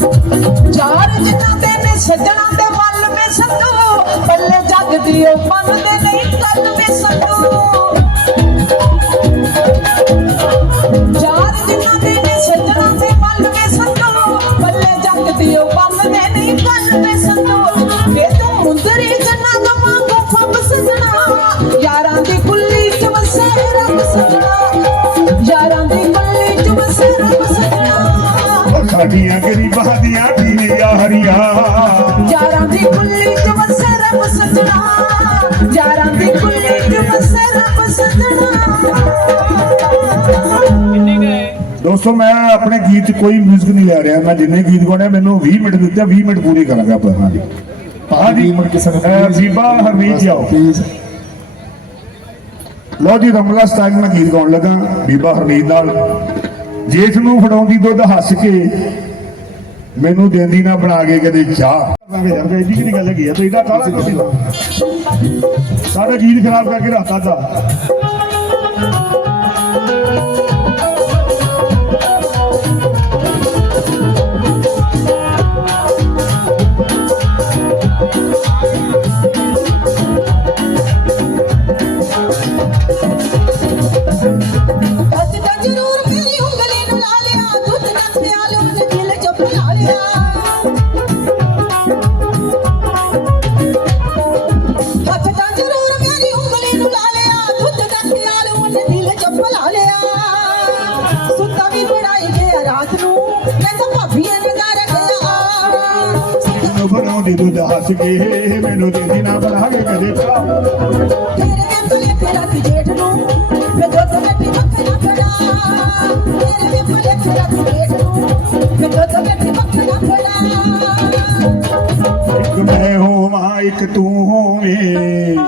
ਚਾਰ ਜਿਨ੍ਹਾਂ ਦੇ ਨੇ ਸੱਜਣਾ ਦੇ ਮੱਲ ਮੇ ਸੰਦੂ ਪੱਲੇ ਜੱਗ ਦੀ ਉਹ ਮੰਨਦੇ ਨਹੀਂ ਗੱਲ ਮੇ ਸੰਦੂ ਸਾਡੀਆਂ ਗਰੀਬਾਂ ਦੀਆਂ ਢੀਲੀਆਂ ਹਰੀਆਂ। ਯਾਰਾਂ ਦੀ ਕੁੱਲੀ ਚ ਵਸੇ ਰੱਬ ਸਜਣਾ। ਯਾਰਾਂ ਦੀ ਕੁੱਲੀ ਚ ਵਸੇ ਰੱਬ ਸਜਣਾ। ਦੋਸਤੋ ਮੈਂ ਆਪਣੇ ਗੀਤ 'ਚ ਕੋਈ 뮤직 ਨਹੀਂ ਲੈ ਰਿਹਾ। ਮੈਂ ਜਿੰਨੇ ਗੀਤ ਗਾਉਣੇ ਮੈਨੂੰ 20 ਮਿੰਟ ਦਿੱਤੇ ਆ, 20 ਮਿੰਟ ਪੂਰੇ ਕਰਾਂਗਾ ਆਪਾਂ ਹਾਂਜੀ ਹਾਂਜੀ ਮਿੰਟ ਕਿਸੇ ਨੇ ਅਹ ਬੀਬਾ ਹਰਮੀਤ ਜਾਓ ਪਲੀਜ਼ ਲਓ ਜੀ ਰਮਲਾ ਸਟਾਈਲ ਮੈਂ ਗੀਤ ਗਾਉਣ ਲੱਗਾ। ਬੀਬਾ ਹਰਮੀਤ ਨਾਲ। ਜੇਠ ਨੂੰ ਫੜਾਉਂਦੀ ਦੁੱਧ ਹੱਸ ਕੇ, ਮੈਨੂੰ ਦਿੰਦੀ ਨਾ ਬਣਾ ਕੇ ਕਦੇ ਚਾਹ। ਕਰਾਂਗੇ ਕਿਹੜੀ ਗੱਲ ਹੈਗੀ ਆ? ਤੂੰ ਸਾਡਾ ਗੀਤ ਖਰਾਬ ਕਰਕੇ ਰੱਖਤਾ ਤਾ ਮੈਨੂੰ ਫੜਾਉਂਦੀ ਦੁੱਧ ਹੱਸ ਕੇ, ਮੈਨੂੰ ਦਿੰਦੀ ਨਾ ਬਣਾ ਕੇ ਕਦੇ ਚਾਹ ਤੇਰੇ ਵੇਪਲੇ ਤੇਰਾ ਤੀ ਜੇਠ ਨੂੰ ਮੈਂ ਦੁੱਧ ਬੈਠੀ ਮੱਖਣਾ ਫੜਾ ਤੇਰੇ ਵੇਪਲੇ ਤੇਰਾ ਤੀ ਜੇਠ ਨੂੰ ਮੈਂ ਦੁੱਧ ਬੈਠੀ ਮੱਖਣਾ ਫੜਾ ਇੱਕ ਮੈਂ ਹੋਵਾਂ, ਇੱਕ ਤੂੰ ਹੋਵੇਂ।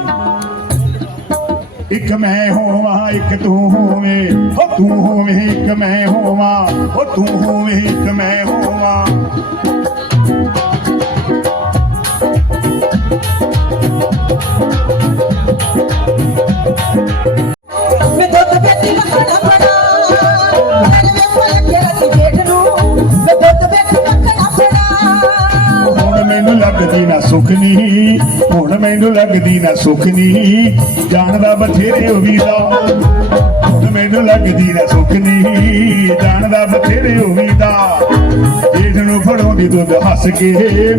ਇੱਕ ਮੈਂ ਹੋਵਾਂ, ਇੱਕ ਤੂੰ ਹੋਵੇਂ। ਹੋ ਤੂੰ ਹੋਵੇਂ, ਇੱਕ ਮੈਂ ਹੋਵਾਂ। ਹੋ ਤੂੰ ਹੋਵੇਂ, ਇੱਕ ਮੈਂ ਹੋਵਾਂ। ਲੱਗਦੀ ਨਾ ਸੁੱਖ ਨਹੀਂ ਹੁਣ ਮੈਨੂੰ ਲੱਗਦੀ ਨਾ ਸੁੱਖ ਨਹੀਂ ਜਾਣਦਾ ਬਥੇਰੇ ਉਮੀਦਾ। ਹੁਣ ਮੈਨੂੰ ਲੱਗਦੀ ਨਾ ਸੁੱਖ ਨਹੀਂ ਜਾਣਦਾ ਬਥੇਰੇ ਉਮੀਦਾ। ਜੇਠ ਨੂੰ ਫੜਾਉਂਦੀ ਦੁੱਧ ਹੱਸ ਕੇ,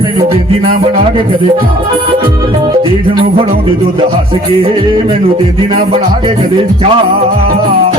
ਮੈਨੂੰ ਦਿੰਦੀ ਨਾ ਬਣਾ ਕੇ ਕਦੇ। ਚਾਹ ਜੇਠ ਨੂੰ ਫੜਾਉਂਦੀ ਦੁੱਧ ਹੱਸ ਕੇ, ਮੈਨੂੰ ਦਿੰਦੀ ਨਾ ਬਣਾ ਕੇ ਕਦੇ ਚਾਹ।